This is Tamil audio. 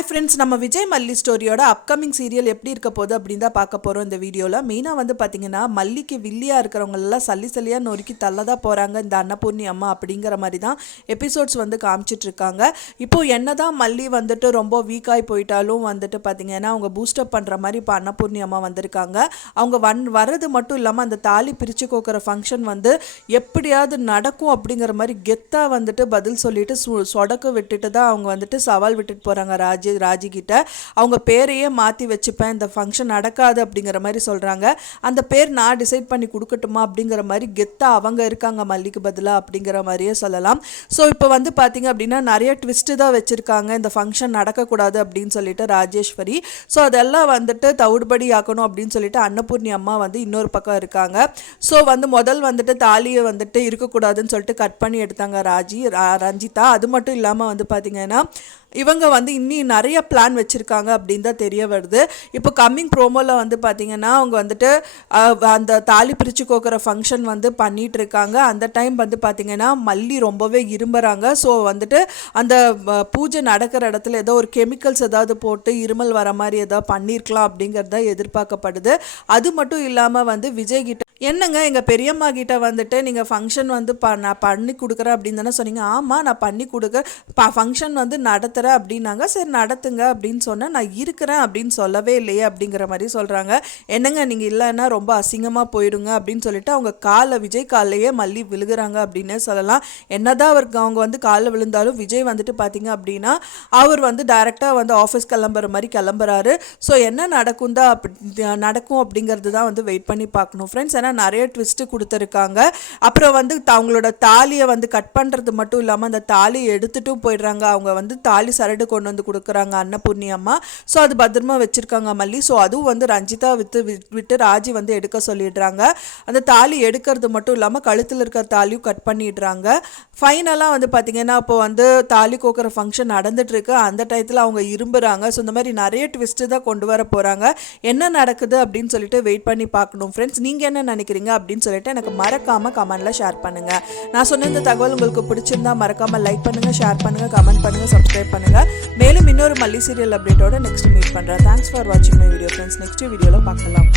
ஹாய் ஃப்ரெண்ட்ஸ், நம்ம விஜய் மல்லி ஸ்டோரியோட அப்கமிங் சீரியல் எப்படி இருக்க போகுது அப்படின்னு தான் பார்க்க போகிறோம் இந்த வீடியோவில். மெயினாக வந்து பார்த்தீங்கன்னா, மல்லிக்கு வில்லியாக இருக்கிறவங்களெல்லாம் சல்லியாக நொறுக்கி தள்ளதாக போகிறாங்க இந்த அன்னபூர்ணி அம்மா அப்படிங்கிற மாதிரி தான் எபிசோட்ஸ் வந்து காமிச்சிட்ருக்காங்க. இப்போது என்ன தான் மல்லி வந்துட்டு ரொம்ப வீக்காகி போயிட்டாலும் வந்துட்டு பார்த்தீங்கன்னா, அவங்க பூஸ்டப் பண்ணுற மாதிரி இப்போ அன்னபூர்ணி அம்மா வந்திருக்காங்க. அவங்க வர்றது மட்டும் இல்லாமல் அந்த தாலி பிரித்து கோக்கிற ஃபங்க்ஷன் வந்து எப்படியாவது நடக்கும் அப்படிங்கிற மாதிரி கெத்தாக வந்துட்டு பதில் சொல்லிட்டு சொடக்கு விட்டுட்டு தான் அவங்க வந்துட்டு சவால் விட்டுட்டு போகிறாங்க ராஜி கிட்ட. அவங்க பேரையே மாற்றி வச்சுப்பேன், இந்த ஃபங்க்ஷன் நடக்காது அப்படிங்கிற மாதிரி சொல்கிறாங்க. அந்த பேர் நான் டிசைட் பண்ணி கொடுக்கட்டுமா அப்படிங்கிற மாதிரி கெத்தாக அவங்க இருக்காங்க மல்லிக்கு பதிலாக அப்படிங்கிற மாதிரியே சொல்லலாம். ஸோ இப்போ வந்து பார்த்தீங்க அப்படின்னா நிறைய ட்விஸ்ட்டு தான் வச்சுருக்காங்க. இந்த ஃபங்க்ஷன் நடக்கக்கூடாது அப்படின்னு சொல்லிட்டு ராஜேஸ்வரி. ஸோ அதெல்லாம் வந்துட்டு தவிடுபடி ஆக்கணும் அப்படின்னு சொல்லிட்டு அன்னபூர்ணி அம்மா வந்து இன்னொரு பக்கம் இருக்காங்க. ஸோ வந்து முதல் வந்துட்டு தாலியை வந்துட்டு இருக்கக்கூடாதுன்னு சொல்லிட்டு கட் பண்ணி எடுத்தாங்க ரஞ்சிதா. அது மட்டும் இல்லாமல் வந்து பார்த்தீங்கன்னா இவங்க வந்து இன்னும் நிறைய பிளான் வச்சுருக்காங்க அப்படின்னு தான் தெரிய வருது. இப்போ கம்மிங் ப்ரோமோவில் வந்து பார்த்திங்கன்னா அவங்க வந்துட்டு அந்த தாலி பிரித்து கோக்கிற ஃபங்க்ஷன் வந்து பண்ணிகிட்டு இருக்காங்க. அந்த டைம் வந்து பார்த்திங்கன்னா மல்லி ரொம்பவே இரும்புறாங்க. ஸோ வந்துட்டு அந்த பூஜை நடக்கிற இடத்துல ஏதோ ஒரு கெமிக்கல்ஸ் ஏதாவது போட்டு இருமல் வர மாதிரி ஏதாவது பண்ணியிருக்கலாம் அப்படிங்கிறது தான் எதிர்பார்க்கப்படுது. அது மட்டும் இல்லாமல் வந்து விஜய் கிட்ட என்னங்க எங்கள் பெரியம்மா கிட்ட வந்துட்டு நீங்கள் ஃபங்க்ஷன் வந்து நான் பண்ணி கொடுக்குறேன் அப்படின்னு தானே சொன்னீங்க. ஆமாம், நான் பண்ணி கொடுக்க ஃபங்க்ஷன் வந்து நடத்துகிறேன் அப்படின்னாங்க. சரி நடத்துங்க அப்படின்னு சொன்னேன், நான் இருக்கிறேன் அப்படின்னு சொல்லவே இல்லையே அப்படிங்கிற மாதிரி சொல்கிறாங்க. என்னங்க நீங்கள் இல்லைன்னா ரொம்ப அசிங்கமாக போயிடுங்க அப்படின்னு சொல்லிட்டு அவங்க விஜய் காலையே மல்லி விழுகிறாங்க அப்படின்னே சொல்லலாம். என்னதான் அவங்க வந்து காலில் விழுந்தாலும் விஜய் வந்துட்டு பார்த்தீங்க அப்படின்னா அவர் வந்து டைரெக்டாக வந்து ஆஃபீஸ் கிளம்புற மாதிரி கிளம்புறாரு. ஸோ என்ன நடக்கும் அப்படிங்கிறது தான் வந்து வெயிட் பண்ணி பார்க்கணும் ஃப்ரெண்ட்ஸ். ஏன்னா நிறைய ட்விஸ்ட்டு கொடுத்துருக்காங்க. அப்புறம் வந்து அவங்களோட தாலியை வந்து கட் பண்ணுறது மட்டும் இல்லாமல் அந்த தாலியை எடுத்துட்டும் போயிடுறாங்க. அவங்க வந்து தாலி சரடு கொண்டு வந்து கொடுக்குறாங்க அன்னபூர்ணி அம்மா. ஸோ அது பத்திரமா வச்சுருக்காங்க மல்லி. ஸோ அதுவும் வந்து ரஞ்சிதா விட்டு ராஜி வந்து எடுக்க சொல்லிடுறாங்க. அந்த தாலி எடுக்கிறது மட்டும் இல்லாமல் கழுத்தில் இருக்கிற தாலியும் கட் பண்ணிடுறாங்க. ஃபைனலாக வந்து பார்த்திங்கன்னா இப்போ வந்து தாலி கோக்கிற ஃபங்க்ஷன் நடந்துட்டுருக்கு. அந்த டயத்தில் அவங்க இரும்புறாங்க. ஸோ இந்த மாதிரி நிறைய ட்விஸ்ட்டு தான் கொண்டு வர போகிறாங்க. என்ன நடக்குது அப்படின்னு சொல்லிட்டு வெயிட் பண்ணி பார்க்கணும் ஃப்ரெண்ட்ஸ். நீங்கள் என்ன நினைக்கிறீங்க அப்படின்னு சொல்லிட்டு எனக்கு மறக்காமல் கமெண்ட்டில் ஷேர் பண்ணுங்கள். நான் சொன்ன இந்த தகவல் உங்களுக்கு பிடிச்சிருந்தா மறக்காமல் லைக் பண்ணுங்கள், ஷேர் பண்ணுங்கள், கமெண்ட் பண்ணுங்கள், சப்ஸ்கிரைப் பண்ணுங்கள். மேலும் இன்னொரு மல்லி சீரியல் அப்டேட்டோட நெக்ஸ்ட் மீட் பண்ணுறேன். தேங்க்ஸ் ஃபார் வாட்சிங் மை வீடியோ ஃப்ரெண்ட்ஸ். நெக்ஸ்ட் வீடியோவில் பார்க்கலாம்.